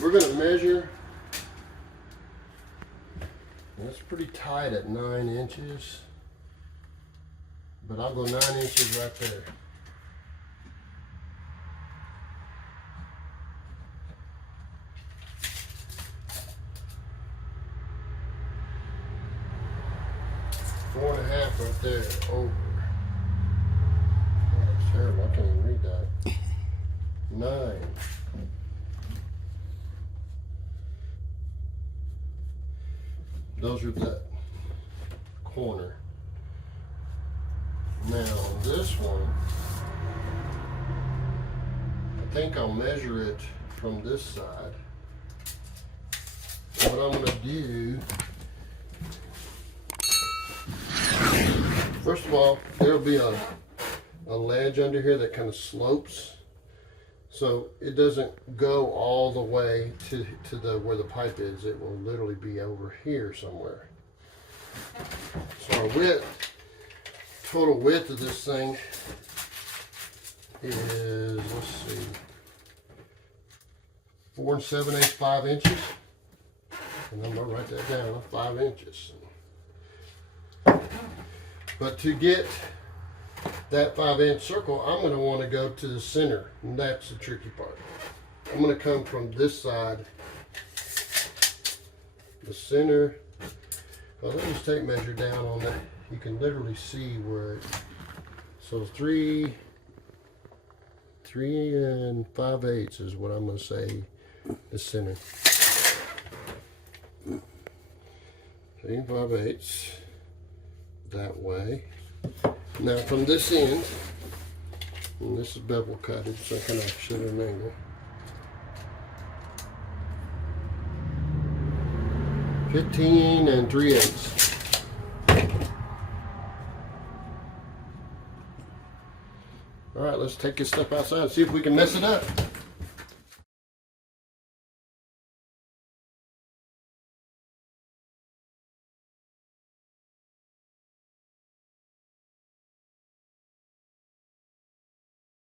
We're going to measure. That's pretty tight at 9 inches, but I'll go 9 inches right there. Four and a half right there, over. Oh, that's terrible, I can't even read that. 9. Those are that corner. Now on this one, I think I'll measure it from this side. What I'm going to do, first of all, there'll be a ledge under here that kind of slopes, so it doesn't go all the way to the where the pipe is. It will literally be over here somewhere. So our width, total width of this thing is, let's see, 4 7/8, 5 inches. And I'm gonna write that down, 5 inches. But to get that 5-inch circle, I'm going to want to go to the center, and that's the tricky part. I'm going to come from this side, the center. Well, let me just take measure down on that. You can literally see where it, so 3 5/8 is what I'm going to say the center. 3 5/8 that way. Now from this end, and this is bevel cutted, so I kind of shoot at an angle. 15 3/8. All right, let's take this stuff outside and see if we can mess it up.